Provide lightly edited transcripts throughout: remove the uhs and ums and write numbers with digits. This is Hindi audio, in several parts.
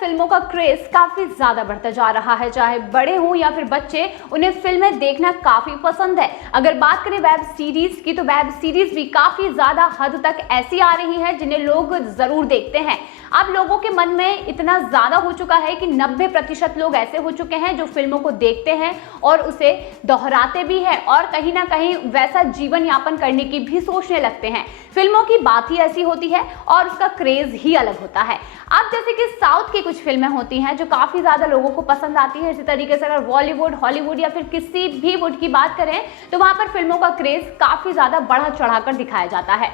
फिल्मों का क्रेज काफी ज्यादा बढ़ता जा रहा है। चाहे बड़े हों या फिर बच्चे, उन्हें फिल्में देखना काफी पसंद है। अगर बात करें वेब सीरीज की, तो वेब सीरीज भी काफी ज्यादा हद तक ऐसी आ रही है जिन्हें लोग जरूर देखते हैं। अब लोगों के मन में इतना ज्यादा हो चुका है कि 90% लोग ऐसे हो चुके हैं जो फिल्मों को देखते हैं और उसे दोहराते भी हैं और कहीं ना कहीं वैसा जीवन यापन करने की भी सोचने लगते हैं। फिल्मों की बात ही ऐसी होती है और उसका क्रेज ही अलग होता है। अब जैसे कि साउथ की कुछ फिल्में होती हैं जो काफी ज्यादा लोगों को पसंद आती है, इसी तरीके से अगर बॉलीवुड, हॉलीवुड या फिर किसी भी वुड की बात करें तो वहां पर फिल्मों का क्रेज काफी ज्यादा बढ़ा चढ़ाकर दिखाया जाता है।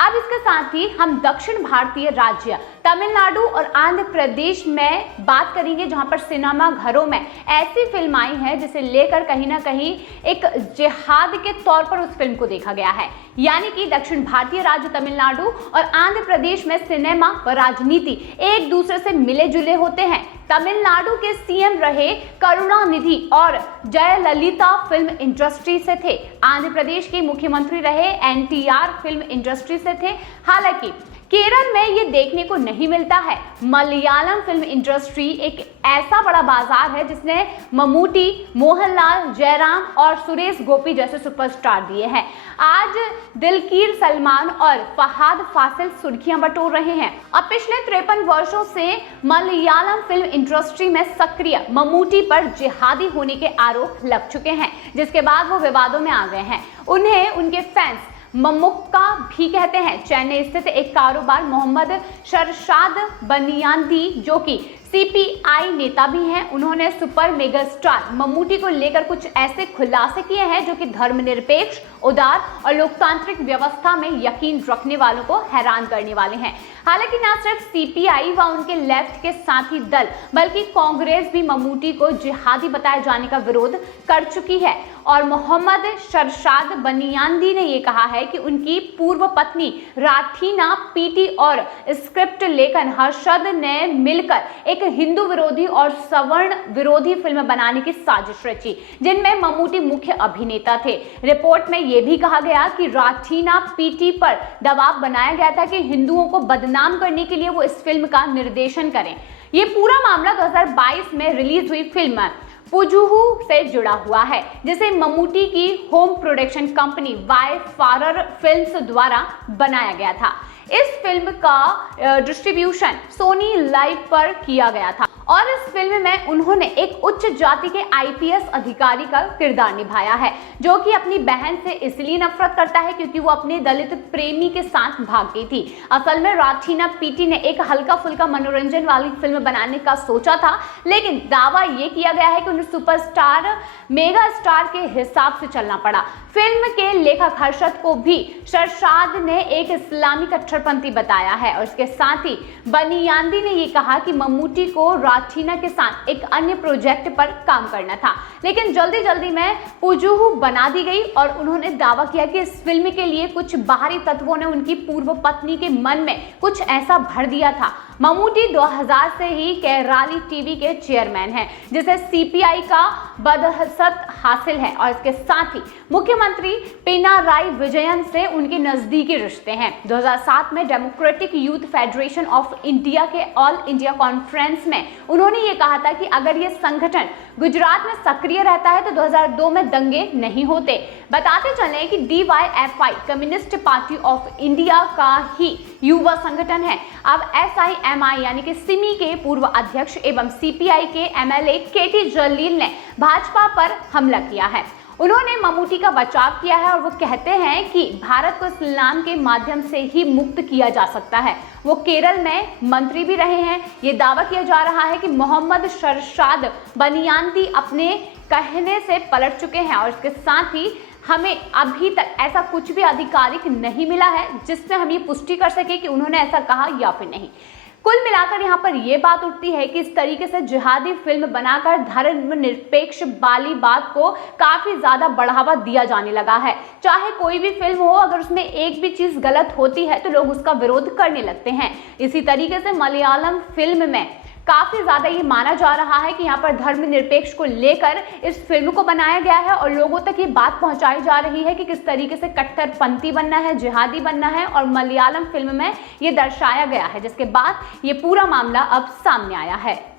अब इसके साथ ही हम दक्षिण भारतीय राज्य तमिलनाडु और आंध्र प्रदेश में बात करेंगे, जहां पर सिनेमा घरों में ऐसी फिल्म आई है जिसे लेकर कहीं ना कहीं एक जिहाद के तौर पर उस फिल्म को देखा गया है। यानी कि दक्षिण भारतीय राज्य तमिलनाडु और आंध्र प्रदेश में सिनेमा व राजनीति एक दूसरे से मिले जुले होते हैं। तमिलनाडु के सीएम रहे करुणानिधि और जयललिता फिल्म इंडस्ट्री से थे। आंध्र प्रदेश के मुख्यमंत्री रहे एनटीआर फिल्म इंडस्ट्री से थे। हालांकि केरल में ये देखने को नहीं मिलता है। मलयालम फिल्म इंडस्ट्री एक ऐसा बड़ा बाजार है जिसने मम्मूटी, मोहनलाल, जयराम और सुरेश गोपी जैसे सुपरस्टार दिए हैं। आज दिलकीर सलमान और फहाद फासिल सुर्खियां बटोर रहे हैं। अब पिछले 53 वर्षों से मलयालम फिल्म इंडस्ट्री में सक्रिय मम्मूटी पर जिहादी होने के आरोप लग चुके हैं, जिसके बाद वो विवादों में आ गए हैं। उन्हें उनके फैंस मम्मुक्का भी कहते हैं। चेन्नई स्थित एक कारोबार मोहम्मद शरशाद बनियादी, जो कि सीपीआई नेता भी हैं, उन्होंने सुपर मेगा स्टार मम्मूटी को लेकर कुछ ऐसे खुलासे किए हैं जो कि धर्मनिरपेक्ष, उदार और लोकतांत्रिक व्यवस्था में यकीन रखने वालों को हैरान करने वाले हैं। हालांकि न सिर्फ सीपीआई व उनके लेफ्ट के साथी दल बल्कि कांग्रेस भी मम्मूटी को जिहादी बताए जाने का विरोध कर चुकी है और मोहम्मद शरशाद बनियादी ने यह कहा है कि उनकी पूर्व पत्नी राठीना पीटी और स्क्रिप्ट लेखन हर्षद ने मिलकर एक हिंदू विरोधी और सवर्ण विरोधी फिल्म बनाने की साजिश रची, जिनमें मम्मूटी मुख्य अभिनेता थे। रिपोर्ट में यह भी कहा गया कि राठीना पीटी पर दबाव बनाया गया था कि हिंदुओं को बदनाम करने के लिए वो इस फिल्म का निर्देशन करें। ये पूरा मामला 2022 में रिलीज हुई फिल्म पुजुहु से जुड़ा हुआ है, जिसे मम्मूटी की home production company Wayfarer films द्वारा बनाया गया था। इस फिल्म का डिस्ट्रीब्यूशन सोनी लाइव पर किया गया था और इस फिल्म में उन्होंने एक उच्च जाति के आईपीएस अधिकारी का किरदार निभाया है, जो कि अपनी बहन से इसलिए नफरत करता है क्योंकि वो अपने दलित प्रेमी के साथ भाग गई थी। असल में राठीना पीटी ने एक हल्का फुल्का मनोरंजन वाली फिल्म बनाने का सोचा था, लेकिन दावा ये किया गया है कि उन्हें सुपरस्टार मेगा स्टार के हिसाब से चलना पड़ा। फिल्म के लेखक हर्षद को भी शरशाद ने एक इस्लामी कट्टरपंथी बताया है और इसके साथ ही बनियादी ने यह कहा कि मम्मूटी को राठीना के साथ एक अन्य प्रोजेक्ट पर काम करना था, लेकिन जल्दी जल्दी में पुजुहु बना दी गई और उन्होंने दावा किया कि इस फिल्म के लिए कुछ बाहरी तत्वों ने उनकी पूर्व पत्नी के मन में कुछ ऐसा भर दिया था। मम्मूटी 2000 से ही केराली टीवी के चेयरमैन हैं, जिसे सीपीआई का बदहसत हासिल है और इसके साथ ही मुख्यमंत्री पिनाराई विजयन से उनके नजदीकी रिश्ते हैं। 2007 में democratic youth federation of India के ऑल इंडिया कॉन्फ्रेंस में उन्होंने ये कहा था कि अगर ये संगठन गुजरात में सक्रिय रहता है तो 2002 में दंगे नहीं होते। बताते चलें कि DYFI communist party of India का ही युवा संगठन है। अब SIMI यानी कि सिमी के पूर्व अध्यक्ष एवं सीपीआई के एमएलए केटी जलील ने भाजपा पर हमला किया है। उन्होंने मम्मूटी का बचाव किया है और वो कहते हैं कि भारत को इस्लाम के माध्यम से ही मुक्त किया जा सकता है। वो केरल में मंत्री भी रहे हैं। ये दावा किया जा रहा है कि मोहम्मद शरशाद बनियादी अपने कहने से पलट चुके हैं और इसके साथ ही हमें अभी तक ऐसा कुछ भी आधिकारिक नहीं मिला है जिससे हम ये पुष्टि कर सके कि उन्होंने ऐसा कहा या फिर नहीं। कुल मिलाकर यहाँ पर यह बात उठती है कि इस तरीके से जिहादी फिल्म बनाकर धर्मनिरपेक्ष वाली बात को काफी ज्यादा बढ़ावा दिया जाने लगा है। चाहे कोई भी फिल्म हो, अगर उसमें एक भी चीज गलत होती है तो लोग उसका विरोध करने लगते हैं। इसी तरीके से मलयालम फिल्म में काफी ज्यादा ये माना जा रहा है कि यहाँ पर धर्मनिरपेक्ष को लेकर इस फिल्म को बनाया गया है और लोगों तक ये बात पहुंचाई जा रही है कि किस तरीके से कट्टरपंथी बनना है, जिहादी बनना है, और मलयालम फिल्म में ये दर्शाया गया है, जिसके बाद ये पूरा मामला अब सामने आया है।